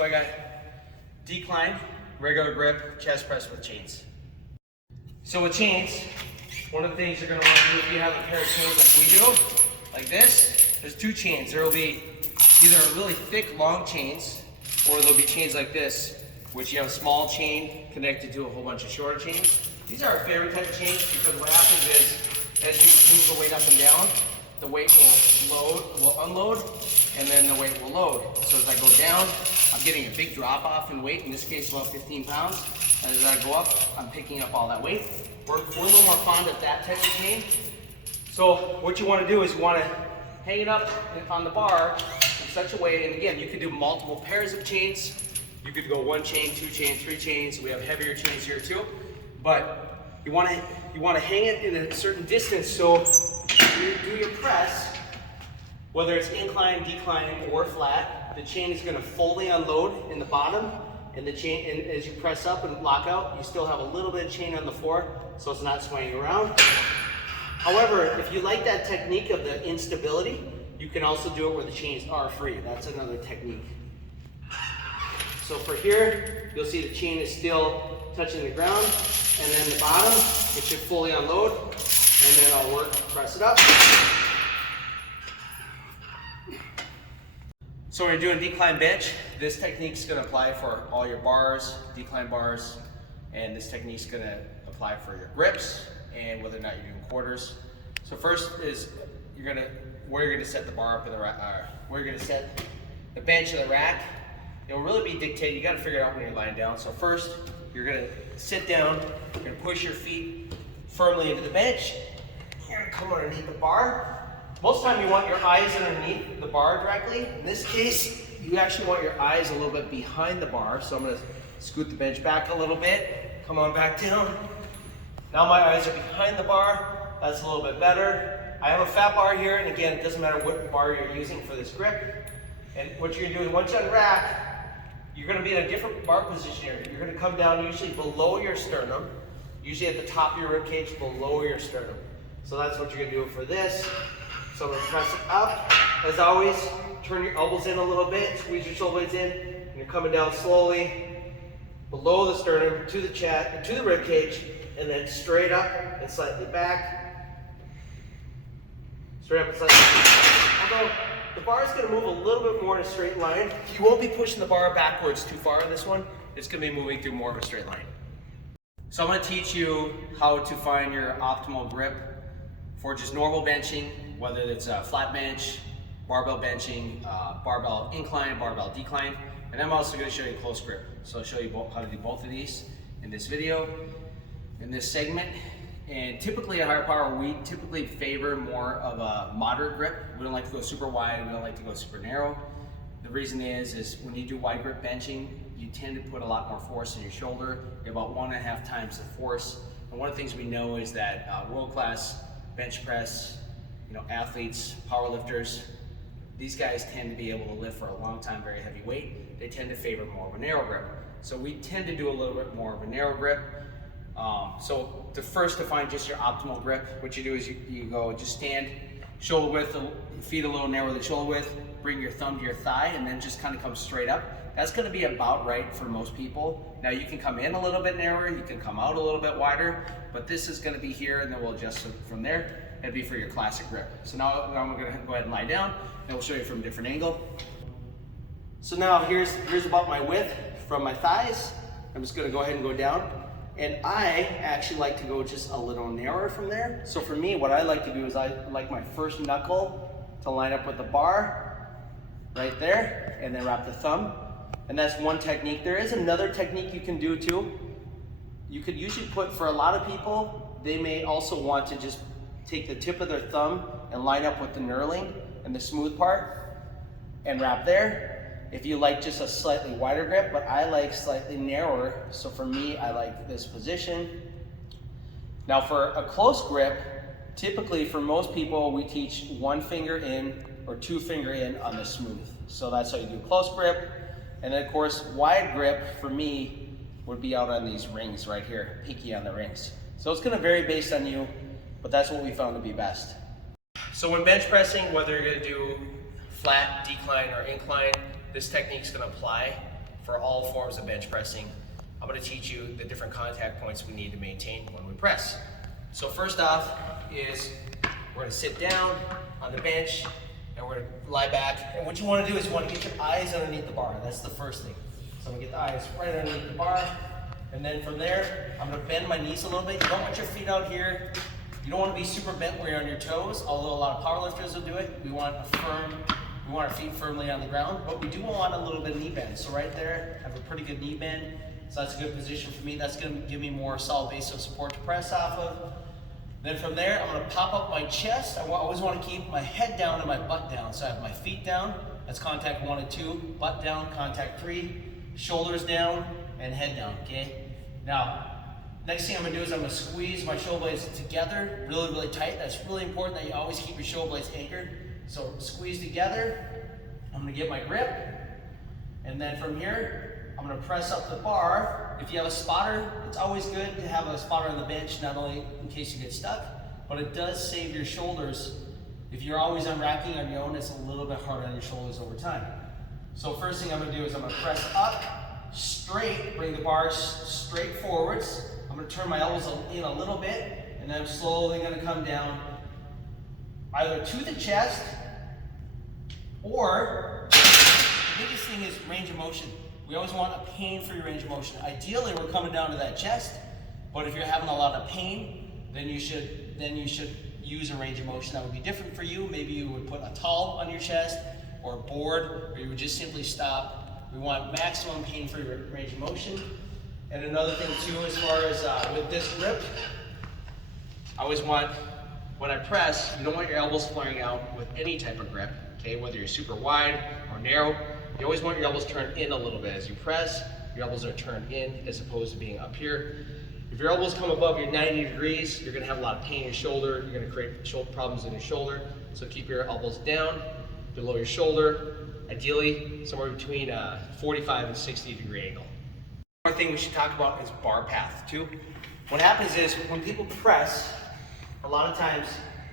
So I got decline, regular grip, chest press with chains. So with chains, one of the things you're going to want to do if you have a pair of chains like we do, like this, there's two chains. There will be either really thick, long chains, or there'll be chains like this, which you have a small chain connected to a whole bunch of shorter chains. These are our favorite type of chains because what happens is, as you move the weight up and down, the weight will unload, and then the weight will load. So as I go down, I'm getting a big drop off in weight, in this case about 15 pounds. And as I go up, I'm picking up all that weight. We're a little more fond of that type of chain. So what you want to do is you want to hang it up on the bar in such a way, and again, you could do multiple pairs of chains. You could go one chain, two chains, three chains. We have heavier chains here too. But you want to hang it in a certain distance so you do your press, whether it's incline, decline, or flat, the chain is going to fully unload in the bottom, and the chain, and as you press up and lock out, you still have a little bit of chain on the floor, so it's not swaying around. However, if you like that technique of the instability, you can also do it where the chains are free. That's another technique. So for here, you'll see the chain is still touching the ground, and then the bottom, it should fully unload, and then I'll work, press it up. So when you're doing decline bench, this technique is going to apply for all your bars, decline bars, and this technique is going to apply for your grips and whether or not you're doing quarters. So first is where you're going to set the bar up in the rack, where you're going to set the bench in the rack. It'll really be dictated. You got to figure it out when you're lying down. So first, you're going to sit down. You're going to push your feet firmly into the bench. You're going to come underneath the bar. Most of the time you want your eyes underneath the bar directly. In this case, you actually want your eyes a little bit behind the bar. So I'm going to scoot the bench back a little bit. Come on back down. Now my eyes are behind the bar. That's a little bit better. I have a fat bar here, and again, it doesn't matter what bar you're using for this grip. And what you're going to do is once you unrack, you're going to be in a different bar position here. You're going to come down usually below your sternum, usually at the top of your rib cage, below your sternum. So that's what you're going to do for this. So I'm going to press it up. As always, turn your elbows in a little bit, squeeze your shoulder blades in, and you're coming down slowly below the sternum to the chest, to the rib cage, and then straight up and slightly back. Straight up and slightly back. Although the bar is going to move a little bit more in a straight line, you won't be pushing the bar backwards too far on this one. It's going to be moving through more of a straight line. So I'm going to teach you how to find your optimal grip for just normal benching, whether it's a flat bench, barbell benching, barbell incline, barbell decline, and I'm also going to show you close grip. So I'll show you how to do both of these in this video, in this segment. And typically at higher power, we typically favor more of a moderate grip. We don't like to go super wide, we don't like to go super narrow. The reason is when you do wide grip benching, you tend to put a lot more force in your shoulder, about 1.5 times the force. And one of the things we know is that world-class bench press, athletes, power lifters, these guys tend to be able to lift for a long time very heavy weight. They tend to favor more of a narrow grip. So we tend to do a little bit more of a narrow grip. So to find just your optimal grip, what you do is you go just stand shoulder width, feet a little narrower than shoulder width, bring your thumb to your thigh, and then just kind of come straight up. That's going to be about right for most people. Now you can come in a little bit narrower, you can come out a little bit wider, but this is going to be here, and then we'll adjust it from there. It'd be for your classic grip. So now I'm going to go ahead and lie down, and we'll show you from a different angle. So now here's about my width from my thighs. I'm just going to go ahead and go down. And I actually like to go just a little narrower from there. So for me, what I like to do is I like my first knuckle to line up with the bar right there, and then wrap the thumb. And that's one technique. There is another technique you can do too. You could usually put, for a lot of people, they may also want to just take the tip of their thumb and line up with the knurling and the smooth part and wrap there. If you like just a slightly wider grip, but I like slightly narrower. So for me, I like this position. Now for a close grip, typically for most people, we teach 1 finger in or 2 finger in on the smooth. So that's how you do close grip. And then of course, wide grip for me would be out on these rings right here, pinky on the rings. So it's gonna vary based on you, but that's what we found to be best. So when bench pressing, whether you're gonna do flat, decline, or incline, this technique is going to apply. for all forms of bench pressing. I'm going to teach you the different contact points we need to maintain when we press. So first off is we're going to sit down on the bench and we're going to lie back. And what you want to do is you want to get your eyes underneath the bar. That's the first thing. So I'm going to get the eyes right underneath the bar. And then from there, I'm going to bend my knees a little bit. You don't want your feet out here. You don't want to be super bent where you're on your toes, although a lot of powerlifters will do it. We want our feet firmly on the ground, but we do want a little bit of knee bend. So right there, I have a pretty good knee bend. So that's a good position for me. That's going to give me more solid base of support to press off of. Then from there, I'm going to pop up my chest. I always want to keep my head down and my butt down. So I have my feet down, that's contact 1 and 2, butt down, contact 3, shoulders down, and head down, okay? Now, next thing I'm going to do is I'm going to squeeze my shoulder blades together, really, really tight. That's really important that you always keep your shoulder blades anchored. So squeeze together, I'm going to get my grip, and then from here, I'm going to press up the bar. If you have a spotter, it's always good to have a spotter on the bench, not only in case you get stuck, but it does save your shoulders. If you're always unracking on your own, it's a little bit harder on your shoulders over time. So first thing I'm going to do is I'm going to press up, straight, bring the bars straight forwards. I'm going to turn my elbows in a little bit, and then I'm slowly going to come down either to the chest, or the biggest thing is range of motion. We always want a pain-free range of motion. Ideally, we're coming down to that chest, but if you're having a lot of pain, then you should use a range of motion that would be different for you. Maybe you would put a towel on your chest, or a board, or you would just simply stop. We want maximum pain-free range of motion. And another thing too, as far as with this grip, I always want, when I press, you don't want your elbows flaring out with any type of grip, okay? Whether you're super wide or narrow, you always want your elbows turned in a little bit. As you press, your elbows are turned in as opposed to being up here. If your elbows come above your 90 degrees, you're gonna have a lot of pain in your shoulder. You're gonna create shoulder problems in your shoulder. So keep your elbows down, below your shoulder, ideally somewhere between a 45 and 60 degree angle. One thing we should talk about is bar path too. What happens is when people press, a lot of times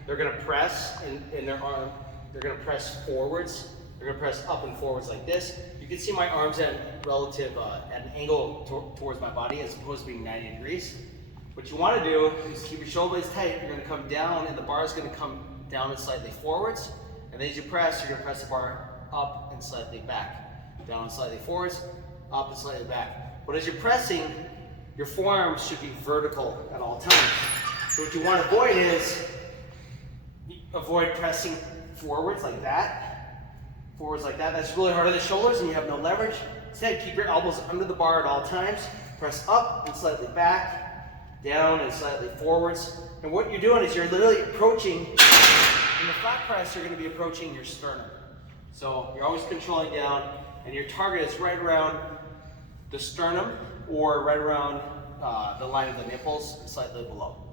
they're gonna press in their arm, they're gonna press forwards. They're gonna press up and forwards like this. You can see my arms at an angle towards my body as opposed to being 90 degrees. What you wanna do is keep your shoulder blades tight. You're gonna come down and the bar is gonna come down and slightly forwards. And then as you press, you're gonna press the bar up and slightly back. Down and slightly forwards, up and slightly back. But as you're pressing, your forearms should be vertical at all times. So what you wanna avoid is, avoid pressing forwards like that. Forwards like that. That's really hard on the shoulders and you have no leverage. Instead, keep your elbows under the bar at all times. Press up and slightly back, down and slightly forwards. And what you're doing is you're literally approaching, in the flat press, you're going to be approaching your sternum. So you're always controlling down and your target is right around the sternum or right around the line of the nipples, slightly below.